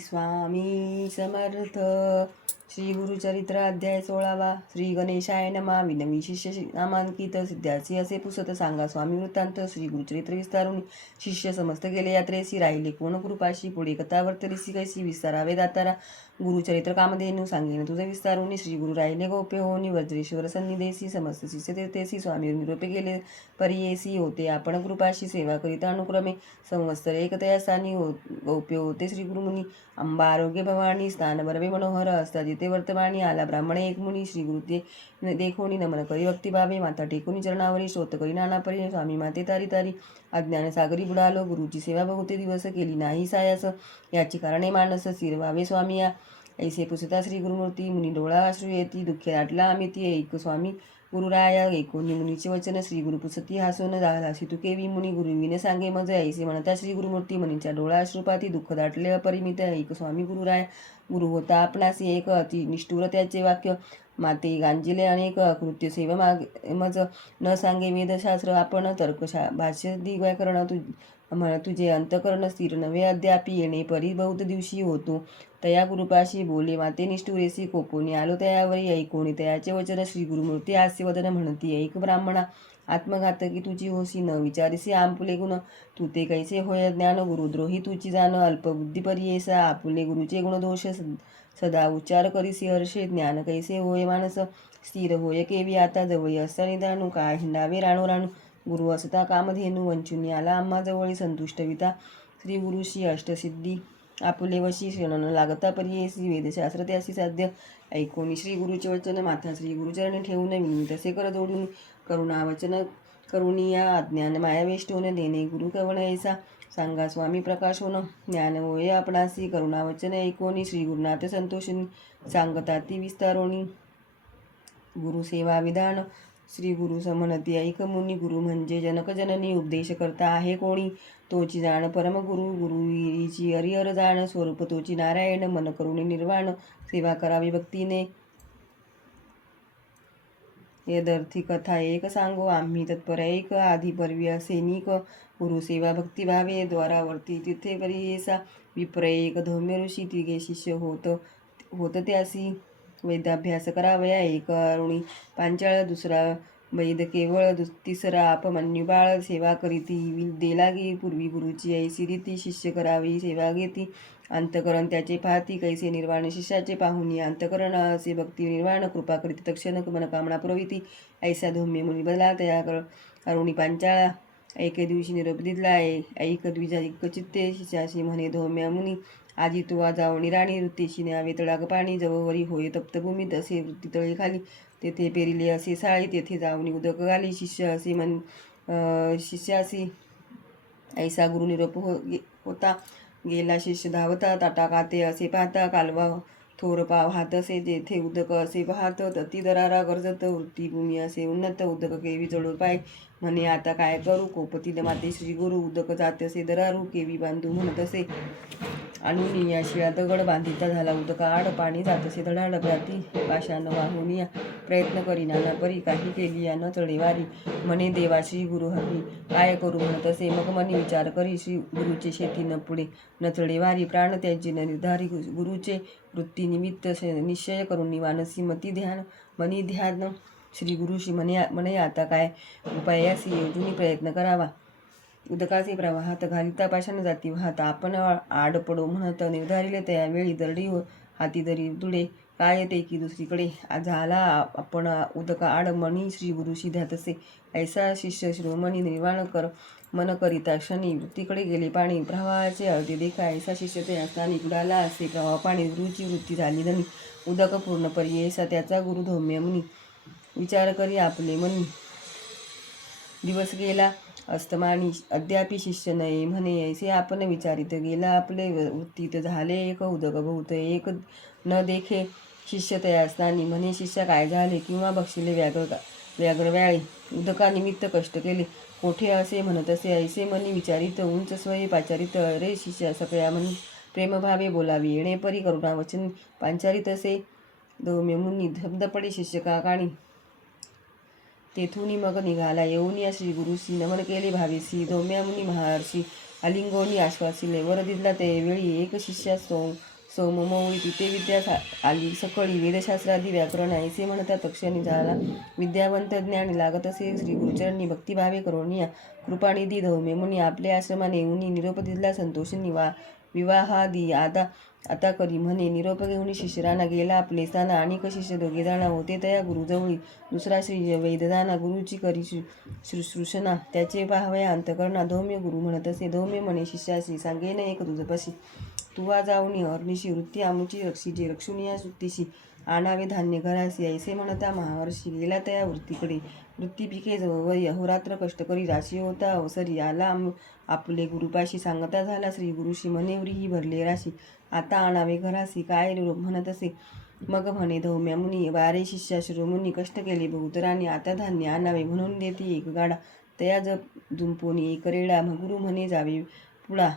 स्वामी समर्थ. श्री गुरुचरित्र अध्याय 16. श्री गणेशाय नमा. विनवी शिष्य नामांकित सिद्धासी असे पुसत सांगा स्वामी वृत्तांत. श्री गुरुचरित्र विस्तारून शिष्य समस्त गेले यात्रेसी. राहिले कोण कृपाशी. पुढे कथा वर्तलीसी कैसी विस्तारावे दातारा. गुरुचरित्र कामधेनू सांगेन तुझे विस्तारून. श्री गुरु राहिले गोप्य होनी वज्रेश्वर सन्निधेसी. समस्त शिष्य तीर्थेसी स्वामी निरोपे गेले परियेसी. होते आपण कृपाशी सेवा करिता अनुक्रमे संवत्सर एकतया स्थानी गौप्य होते श्री गुरुमुनी. अंबा आरोग्य भवानी स्थान बरवे मनोहर असता जिथे वर्तमानी. आला ब्राह्मण एक मुनी. श्री गुरु ते देखोनी नमन करी भक्तिभावे. माता टेकोनी चरणावरी श्रोत करी नाना परी. स्वामी माते तारी तारी अज्ञान सागरी बुडालो. गुरुची सेवा बहुते दिवस केली नाही सायास. याची कारणे मानस स्थिर व्हावे स्वामिया. ऐसे पुसता श्री गुरुमूर्ती. मुनी डोळा अश्रू येती. दुःखे आटला आमिती. ऐक स्वामी गुरुराया ऐकोनी मुनीचे वचन. श्री गुरु पुसती हासून झालासी तू केवी मुनी. गुरुविने सांगे मज ऐसे म्हणता श्री गुरुमूर्ती. मुनीच्या डोळा अश्रुपाती. दुःख दाटले अपरिमित. ऐक स्वामी गुरुराया. गुरु होता आपणासी एक अति निष्ठुर त्याचे वाक्य. माते गांजिले अनेक कृत्य सेव मज न सांगे वेदशास्त्र. आपण तर्क भाष्य व्याकरण तुझे अंतकरण स्थिर नव्हे अद्यापि. येणे परी बहुत दिवशी होतो तया गुरुपाशी. बोले माते निष्ठुरेसी कोपोनी आलो तयावरी. ऐकोणी तयाचे वचन. श्री गुरुमूर्ती हास्य वदन म्हणती. ऐक ब्राह्मणा आत्मघातकी तुझी होसी. न विचारिसी आपुले गुण. तू ते कैसे होय ज्ञान. गुरुद्रोही तुझी जाण. अल्पबुद्धी परियेसा. आपुले गुरुचे गुणदोष सदा उच्चार करीसी हर्षे. ज्ञान कैसे होय मानस स्थिर होय केवी. आता जवळी असता निदानू. काय हिंडावे राणू राणू. गुरु असता कामधेनू. वंचुनी आला आम्हा जवळी. संतुष्टविता श्री गुरुशी अष्टसिद्धी. आपुले वशी क्षण न लागता परियेसी. वेदशास्त्र त्यासी साध्य. ऐकोनी श्री गुरुचे वचन. माथा श्री गुरुचरणी ठेवून विनवी तसे कर जोडून. करुणा वचन करुणिया अज्ञान माया वेष्टून. देणे गुरु कवण ऐसा सांगा स्वामी प्रकाश होन. ज्ञान होय आपणासी करुणा वचन ऐकोनी. श्री गुरुनाथ संतोषिनी सांगता ती विस्तारोनी. गुरु सेवा विधान. श्री गुरु समनती ऐक मुनी. गुरु म्हणजे जनक जननी. उपदेश करता आहे कोणी तोची जाण परम गुरु. गुरुची हरिहर जाण. स्वरूप तोची नारायण. मन करुणी निर्वाण. सेवा करावी भक्तीने. यदर्थी कथा एक सांगो आम्ही तत्पर ऐक. आधी परवी असे निक. गुरु सेवा भक्तिभावे. द्वारावरती तिथे परियेसा. विप्र एक धौम्य ऋषी. तिघे शिष्य होत त्यासी. वैद्याभ्यास करावया. एक अरुणी पांचाळ. दुसरा वैद केवळ. तिसरा अपमन्यू बाळ. सेवा करीती विद्ये लागी. पूर्वी गुरुची ऐसी रीती. शिष्य करावी सेवा घेती. अंतकरण त्याचे पाहती कैसे निर्वाण. शिष्याचे पाहुनी अंतकरण असे भक्ती निर्वाण. कृपा करीती तक्षण मनकामना पुरविती. ऐसा धौम्य मुनी बदला तया अरुणी पांचाळा. एके दिवशी निरोप दिला. ऐक द्विजाधिक चित्ते. शिष्याशी म्हणे धौम्य मुनी. आजी तुवा जावणी राणी. वृत्तीशी न्यावे तळाग पाणी. जवळवरी होय तप्तभूमी. तसे वृत्ती तळी खाली. तेथे पेरिले असे साळी. तेथे जावणी उदक घाली. शिष्य असे शिष्यासी ऐसा गुरु निरोप होता. गेला शिष्य धावता. ताटा काते असे पाहता. कालवा थोर वाहत असे. जेथे उदक असे पाहत तती दरारा गरजत. वृत्तीभूमी असे उन्नत. उदक केवी जळू पाय. म्हणे आता काय करू. कोपतील माते श्री गुरु. उदक जात असे दरारू. केवी बांधू म्हणत असे. आणून या शिळा दगड बांधिता झाला उदक आड. पाणी जात असे धडाड. प्राती पाशान वाहून या प्रयत्न करी नाना परी. काही केली या न चढेवारी. म्हणे देवा श्री गुरु हरी काय करू म्हणत असे. मग मनी विचार करी. श्री गुरुचे शेती न पुढे न चढेवारी. प्राण त्याची न निर्धारी. गुरुचे वृत्ती निमित्त निश्चय करून मानसी मनी ध्यान. श्री गुरुशी म्हणे आता काय उपायासी योजून प्रयत्न करावा. उदकाचे प्रवाहात घालिता पाशाने जाती वाहता. आपण आड पडो म्हणत निर्धारिले. त्यावेळी दरडी हाती दरी तुडे. काय ते की दुसरीकडे झाला आपण उदक आड. मणी श्री गुरुशी ध्यातसे. ऐसा शिष्य शिरोमणी निर्वाण मन करिता क्षणी. वृत्तीकडे गेले पाणी. प्रवाहाचे अर्धे देखा. ऐसा शिष्य त्या स्थानी बुडाला असे प्रवाह पाणी. गुरुची वृत्ती झाली धनी. उदक पूर्ण परियेसा त्याचा गुरु धौम्य मुनी. विचार करी आपले मनी. दिवस गेला अस्तमानी. अद्यापि शिष्य नये म्हणे. ऐसे आपण विचारित गेला आपले. वृत्तीत झाले एक. उदक बहुत एक न देखे. शिष्य तया स्थानी म्हणे शिष्या काय झाले. किंवा बक्षिले व्याघ्र व्याळे. उदकानिमित्त कष्ट केले कोठे असे म्हणत असे. ऐसे मनी विचारित उंच स्वये पाचारित. अरे शिष्या सगळ्या मनी प्रेमभावे बोलावी. येणे परी करुणा वचन पांचारित असे. धौम्य मुनी शब्द पडे शिष्य काकाणी. तेथून मग निघाला येऊन या श्री गुरुशी. नमन केले भावेसी. धौम्य मुनी महर्षी आलिंगवणी आश्वासिले वर दिला त्यावेळी एक शिष्या सौममौळी तिथे विद्या आली सकळी वेदशास्त्रादी व्याकरण ऐसे म्हणता तक्षणी झाला विद्यावंत ज्ञानी लागत असे श्री गुरुचरणी भक्तिभावे करोनिया कृपानिधी धौम्य मुनी आपल्या आश्रमाने येऊनी निरोप दिला संतोषिनी विवाहादी आता करी म्हणे निरोप घेऊन शिष्यराना गेला आपले स्थान आणि शिष्य दोघे जाणा होते तया गुरुजवळी दुसरा श्री वैददाना गुरुची करी शुश्रूषणा त्याचे पाहावया अंतकरणा धौम्य गुरु म्हणत असे धौम्य म्हणे शिष्याशी सांगेन एक तुझपशी तुवा जाऊनी हरनिशी वृत्ती आमुची रक्षीची रक्षुनिया सुट्टीशी आणावे धान्य घरासी ऐसे म्हणता महावर्षी गेला तया वृत्तीकडे वृत्ती पिके जवळ अहोरात्र कष्ट करी राशी होता अवसरी आला आपले गुरुपाशी सांगता झाला श्री गुरुशी म्हणे ही भरले राशी आता आणावे घरासी काय म्हणत असे मग म्हणे धौम्या मुनी वारे शिष्या शिरोमुनी कष्ट केले बहुतराने आता धान्य आणावे म्हणून देते एक गाडा तया जप जुंपोनी एक रेडा गुरु म्हणे जावे पुढा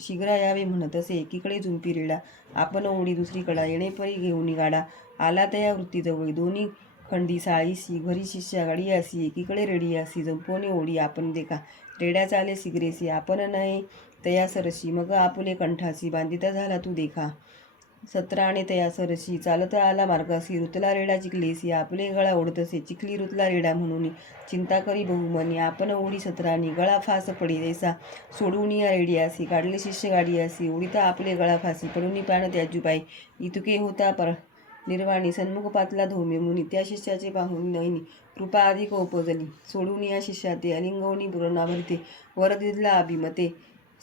शीघ्र यावे म्हणत असे एकीकडे झुंपी रेडा आपण ओढी दुसरीकडा येणेपरी घेऊन गाडा आला तया वृत्तीजवळी दोन्ही खंडी साळीसी घरी शिष्या गाडी असी एकीकडे रेडी असी जंपोने ओढी आपण देखा रेड्या चाले सिगरेसी आपण नये तया सरशी मग आपले कंठासी बांधिता झाला तू देखा सत्राने तया सरशी चालत आला मार्गासी रुतला रेडा चिखलेसी आपले गळा ओढतसे चिखली रुतला रेडा म्हणून चिंता करी बहुमनी आपण ओढी सत्रानी गळा फास पडी ऐसा सोडून या रेडी असी काढले शिष्य गाडी असी ओढीता आपले गळा फासी पडून पान त्याजू पायी इतुके होता पर निर्वाणी सन्मुख पातला धौम्य मुनी त्या शिष्याचे पाहून नयनी कृपा अधिक उपजली सोडून या शिष्या ते अलिंगवणी पुरणा भरते वर दिला अभिमते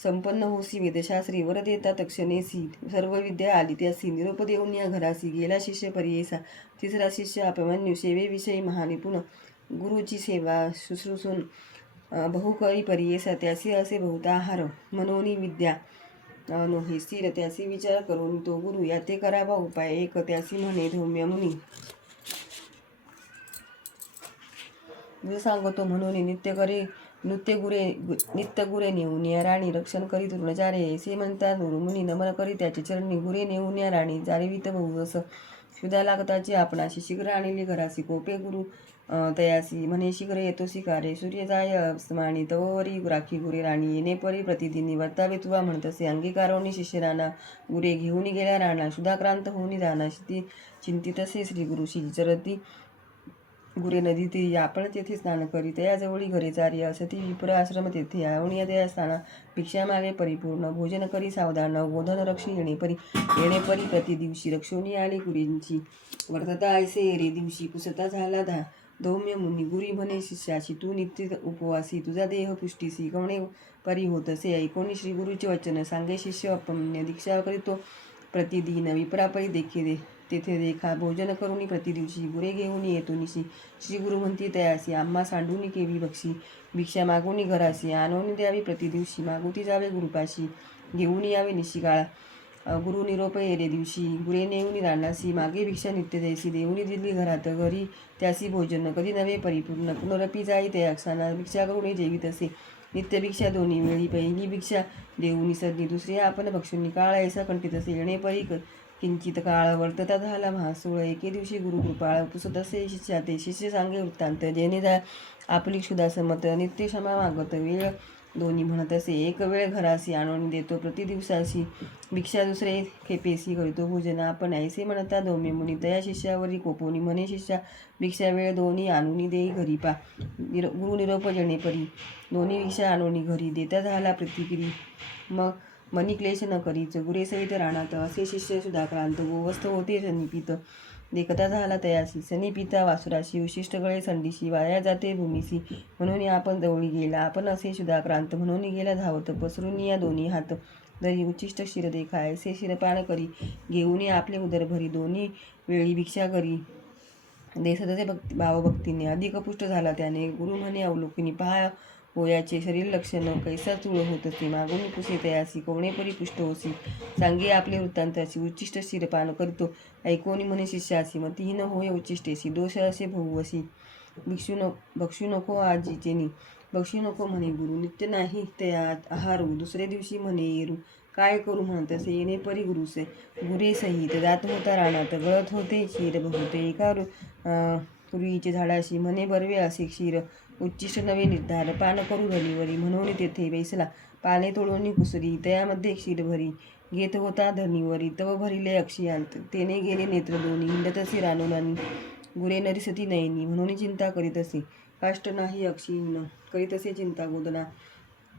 संपन्न होसी वेदशास्त्री वर देता तक्षणेसी सर्व विद्या आली त्यासी निरोप देऊन या घरासी गेला शिष्य परियेसा तिसरा शिष्य अभिमन्यू सेवेविषयी महानिपुण गुरुची सेवा शुश्रूषून बहुकरी परियेसा त्यासी असे बहुता आहार मनोनी विद्या नोहे स्थिर त्यासी विचार करून तो गुरु याते करावा उपाय एक त्यासी म्हणे धौम्य मुनी सांगतो म्हणून नित्य गुरे नेऊन या राणी रक्षण करीत ऋणचारे ऐसे म्हणतात गुरुमुनी नमन करी त्याचे चरणी गुरे नेऊन या राणी जारवित बहु असं शुदा लागताची आपणाशी शीघ्र आणली घरासी कोपे गुरु तयासी म्हणे शीघ्र येतो शिकारे सूर्य जाय अस्मानी तवरी राखी गुरे राणी येणे परी प्रतिदिनी वर्तावे तुवा म्हणतसे अंगीकारोनी शिष्यराना गुरे घेऊन गेल्या राणा शुधाक्रांत होऊन जाणा चिंतितसे श्री गुरुशी चरती गुरे नदी ते आपण तेथे स्नान करी तयाजवळी घरे चारी असती विप्र आश्रम तेथे आवणी त्या स्थाना भिक्षा मागे परिपूर्ण भोजन करी सावधान गोधन रक्षी येणेपरी प्रति दिवशी रक्षोनी आली गुरींची वर्तता ऐसे रे दिवशी पुसता झाला धौम्य मुनी गुरी म्हणे शिष्याशी तू नित्य उपवासी तुझा देह पुष्टीसी कवणे परी होत असे ऐकोनी श्री गुरुचे वचन सांगे शिष्य अपम्य दीक्षा करीतो प्रतिदिन विप्रापरी तेथे देखा भोजन करून प्रतिदिवशी गुरे घेऊन येतो निशी श्री गुरु म्हणती तयासी आम्हा सांडून केवी बक्षी भिक्षा मागून घरासी आणून द्यावी प्रतिदिवशी मागुती जावे गुरुपाशी घेऊन यावे निशी काळा गुरु निरोप येरे दिवशी गुरे नेऊन रानासी मागे भिक्षा नित्य जैसी देऊनी दिली घरात घरी त्यासी भोजन कधी नवे परिपूर्ण पुनरपी जाई तयाक्षाना भिक्षा करून जेवीत असे नित्य भिक्षा दोन्ही वेळी पहिली भिक्षा देऊनी सदनी दुसरी आपण भक्षुनी काळ ऐसा कंठित असे येणे परी किंचित काळ वर्तता झाला महासूळ एके दिवशी गुरु कृपाळ पुसत असे शिष्या ते शिष्य सांगे वृत्तांत जेणे आपली क्षुधा समत नित्य क्षमा मागत वेळ दोन्ही म्हणत असे एक वेळ घरासी आणून देतो प्रतिदिवसाशी भिक्षा दुसरे खेपेसी करीतो भोजन आपण ऐसे म्हणता धौम्य मुनी तया शिष्यावरी कोपोनी म्हणे शिष्या भिक्षा वेळ दोन्ही आणून देई घरी पा गुरु निरोप जणेपरी दोन्ही भिक्षा आणून घरी देता झाला प्रतिक्री मग मनी क्लेश न करीच गुरे सहित राहणात असे शिष्य सुधाक्रांत गोवस्थ होते सनिपित देखता झाला तयासी सनिपिता वासुराशी उशिष्ट गळे संडीशी वाया जाते भूमीसी म्हणून आपण जवळी गेला आपण असे सुधाक्रांत म्हणून गेला धावत पसरून या दोन्ही हात जरी उच्चिष्ट शिर देखा ऐसे शिरपान करी घेऊन आपले उदर भरी दोन्ही वेळी भिक्षा करी देसतसे भावभक्तीने अधिक पुष्ट झाला त्याने गुरु म्हणे अवलोकिनी पहा होयाचे शरीर लक्षण कैसा चूळ होत असे मागून पुसे तयासी कोणेपरी पुष्ट होसी सांगे आपले वृत्तांताची उच्चिष्ट शिरपान करतो ऐकोनी म्हणे शिष्यासी मतीहीन होय उच्चिष्टेसी दोष असे भोवसी भक्षू नको आजीचेनी बक्षू नको म्हणे गुरु नित्य नाही तयात आहारू दुसरे दिवशी म्हणे येरू काय करू म्हणत असे येणे परी गुरुसे गुरे सहित जात होता रानात गळत होते क्षीर बहुते एका रुईचे झाडाशी म्हणे बरवे असे क्षीर उच्चिष्ट नवे निर्धार पान करू धनीवरी म्हणून तेथे बैसला पाने तोडून कुसरी तयामध्ये क्षीर भरी घेत होता धरणीवरी तव भरिले अक्षयांत तेने गेले नेत्र दोन्ही हिंडतसे रानोरानी गुरे नरिसती नयनी म्हणून चिंता करीत असे काष्ट नाही अक्षीण करीत असे चिंता गोदना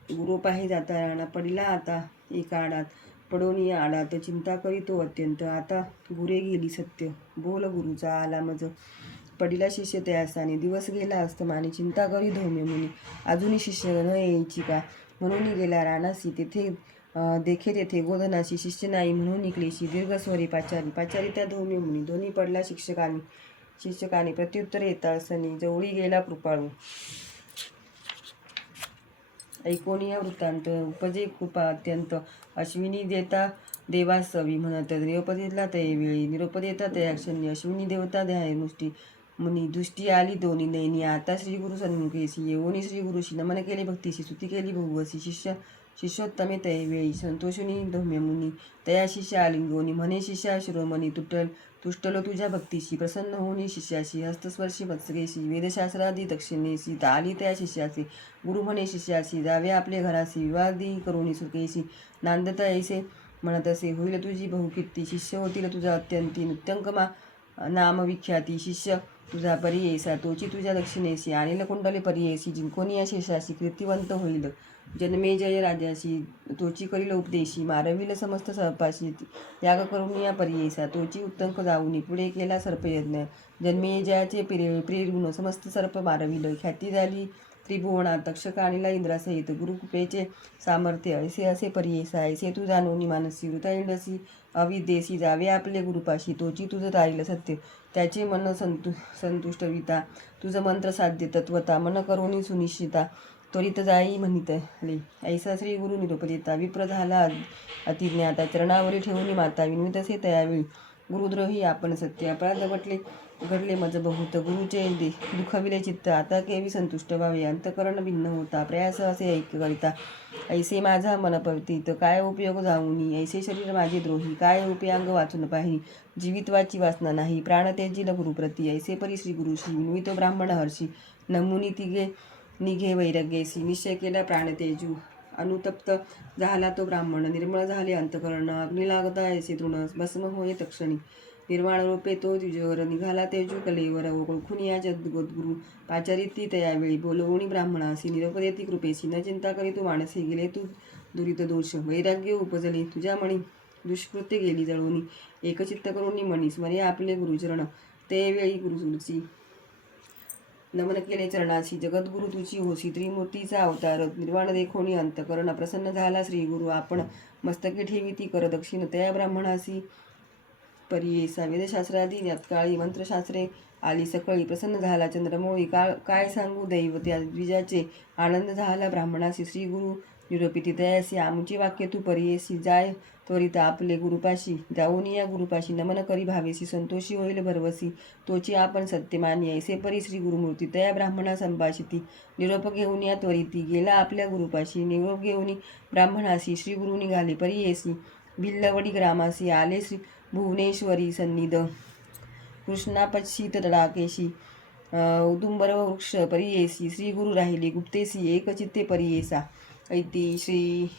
गुरु पाहे जाता राणा पडला आता एका आडात पडोनी आडात चिंता करीतो अत्यंत आता गुरे गेली सत्य बोल गुरुचा आला मज पडिला शिष्य त्यासाने दिवस गेला अस्तमाने चिंता करी धौम्य मुनी अजूनही शिष्य न यायची का म्हणून गेला राणासी तेथे देखे तेथे गोधनाशी शिष्य नाही म्हणून निकलेशी दीर्घस्वरी पाचारी पाचारी त्या धौम्य मुनी दोन्ही पडला शिक्षकाने प्रत्युत्तर येता असनी जवळी गेला कृपाळू ऐकोनिया वृत्तांत उपजे कृपा अत्यंत अश्विनी देता देवासवी म्हणत निरोपदेतला तयवेळी निरोप देता तयाक्षणी अश्विनी देवता द्याय मुष्टी मुनी दृष्टी आली दोन्ही नयनी आता श्री गुरु सन्मुखेशी येऊनी श्री गुरुशी नमन केले भक्तीशी स्तुती केली बहुवसी शिष्योत्तमे तयवेळी संतोषुनी धौम्य मुनी तया शिष्या आलिंगोनी म्हणे शिष्या शिरोमणी तुष्टलो तुझ्या भक्तीशी प्रसन्न होऊनी शिष्याशी हस्तस्पर्शी वत्सकेशी वेदशास्त्रादी दक्षिणेशी आली त्या शिष्याचे गुरु म्हणे शिष्याशी जावे आपले घराशी विवादी करुणी सुखेशी नांदता ऐसे म्हणत असे होईल तुझी बहुकीर्ती शिष्य होतील तुझा अत्यंती नृत्यंकमा नाम विख्याती शिष्य तुझा परियेसा तोची तुझ्या दक्षिणेशी आणील कुंडले परियेसी जिंकोनी या शेषाशी कीर्तिवंत होईल जन्मे जय राजाशी तोची करील उपदेशी मारविल समस्त सर्पाशी याग करून या परियेसा तोची उत्तंक जाऊनी पुढे केला सर्पयज्ञ जन्मे जयाचे प्रेरगुण समस्त सर्प मारविल ख्याती झाली त्रिभुवनात तक्षक आणीला इंद्रासहित गुरुकृपेचे सामर्थ्य ऐसे असे परियेसा ऐसे तू जाणोनी मानसी वृताईलसी अविद्येसी जावे आपले गुरुपाशी तोची तुझं तारील सत्य त्याचे मन संतुष्टविता तुझं मंत्र साध्य तत्वता मन करोनी सुनिश्चिता त्वरित जाई म्हणितले ऐसा श्री गुरु निरोप देता विप्र झाला अतिज्ञाता चरणावरी ठेवून माता विनवितसे तयावेळी गुरुद्रोही आपण सत्य अपराध घडले मज बहुत गुरुचे दुखविले चित्त आता केवी संतुष्ट व्हावे अंतकरण भिन्न होता प्रयास असे ऐक्य करिता ऐसे माझा मन पवित काय उपयोग जाऊनी ऐसे शरीर माझे द्रोही काय उपयांग वाचून पाही जीवित्वाची वासना नाही प्राण तेजील गुरुप्रती ऐसे परी श्री गुरुशी विनवितो ब्राह्मण हर्षी नमुनी तिघे निघे वैराग्येसी निश्चय केला प्राणतेजू अनुतप्त झाला तो ब्राह्मण निर्मळ झाले अंतकरण अग्नी लागता ऐसे तृण भस्म होय तक्षणी निर्वाण रूपे तो द्विजवर निघाला तेजू कलेवर ओळखून या जगद्गुरु पाचारी ती तयावेळी बोलवणी ब्राह्मणासी निरोप देती कृपेशी न चिंता करी तू मानसी गेले तू दुरित दोष वैराग्य उपजले तुझ्या मणी दुष्कृत्य गेली जळवणी एकचित्त करून मणी स्मरे आपले गुरुचरण ते वेळी गुरुची नमन केले चरणाशी जगद्गुरु तुझी होसी त्रिमूर्तीचा अवतार निर्वाण देखोणी अंतकरण प्रसन्न झाला श्री गुरु आपण मस्तके ठेवी ती कर दक्षिण तया ब्राह्मणासी परियेसा वेदशास्त्रादी यात्काळी मंत्रशास्त्रे आली सकळी प्रसन्न झाला चंद्रमौळी काय सांगू दैव त्या द्विजाचे आनंद झाला ब्राह्मणासी श्री गुरु निरोपिती तयासी आमचे वाक्य तू परियेसी जाय त्वरित आपले गुरुपाशी जाऊन या गुरुपाशी नमन करी भावेसी संतोषी होईल भरवसी तोची आपण सत्य मानी ऐसे परी श्री गुरुमूर्ती तया ब्राह्मणा संभाषिती निरोप घेऊन या त्वरिती गेला आपल्या गुरुपाशी निरोप घेऊन ब्राह्मणासी श्री गुरु निघाले परियेसी भिल्लवडी ग्रामासी आले श्री भुवनेश्वरी सन्निध कृष्णापच्छित तडाकेशी औदुंबर वृक्ष परियेसी श्री गुरु राहिले गुप्तेसी एकचित्ते परियेसा ऐती श्री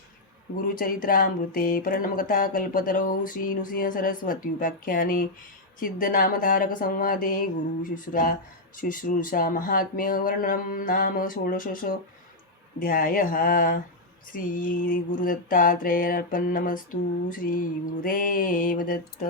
गुरुचरित्रामृते प्रणमकथा कल्पतरौ श्री नृसिंह सरस्वती उपाख्याने सिद्धनामधारक संवादे शुश्रूषा महात्म्य वर्णनम नाम षोडशोऽध्यायः श्री गुरुदत्तात्रेयार्पणमस्तु श्री गुरुदेव दत्त।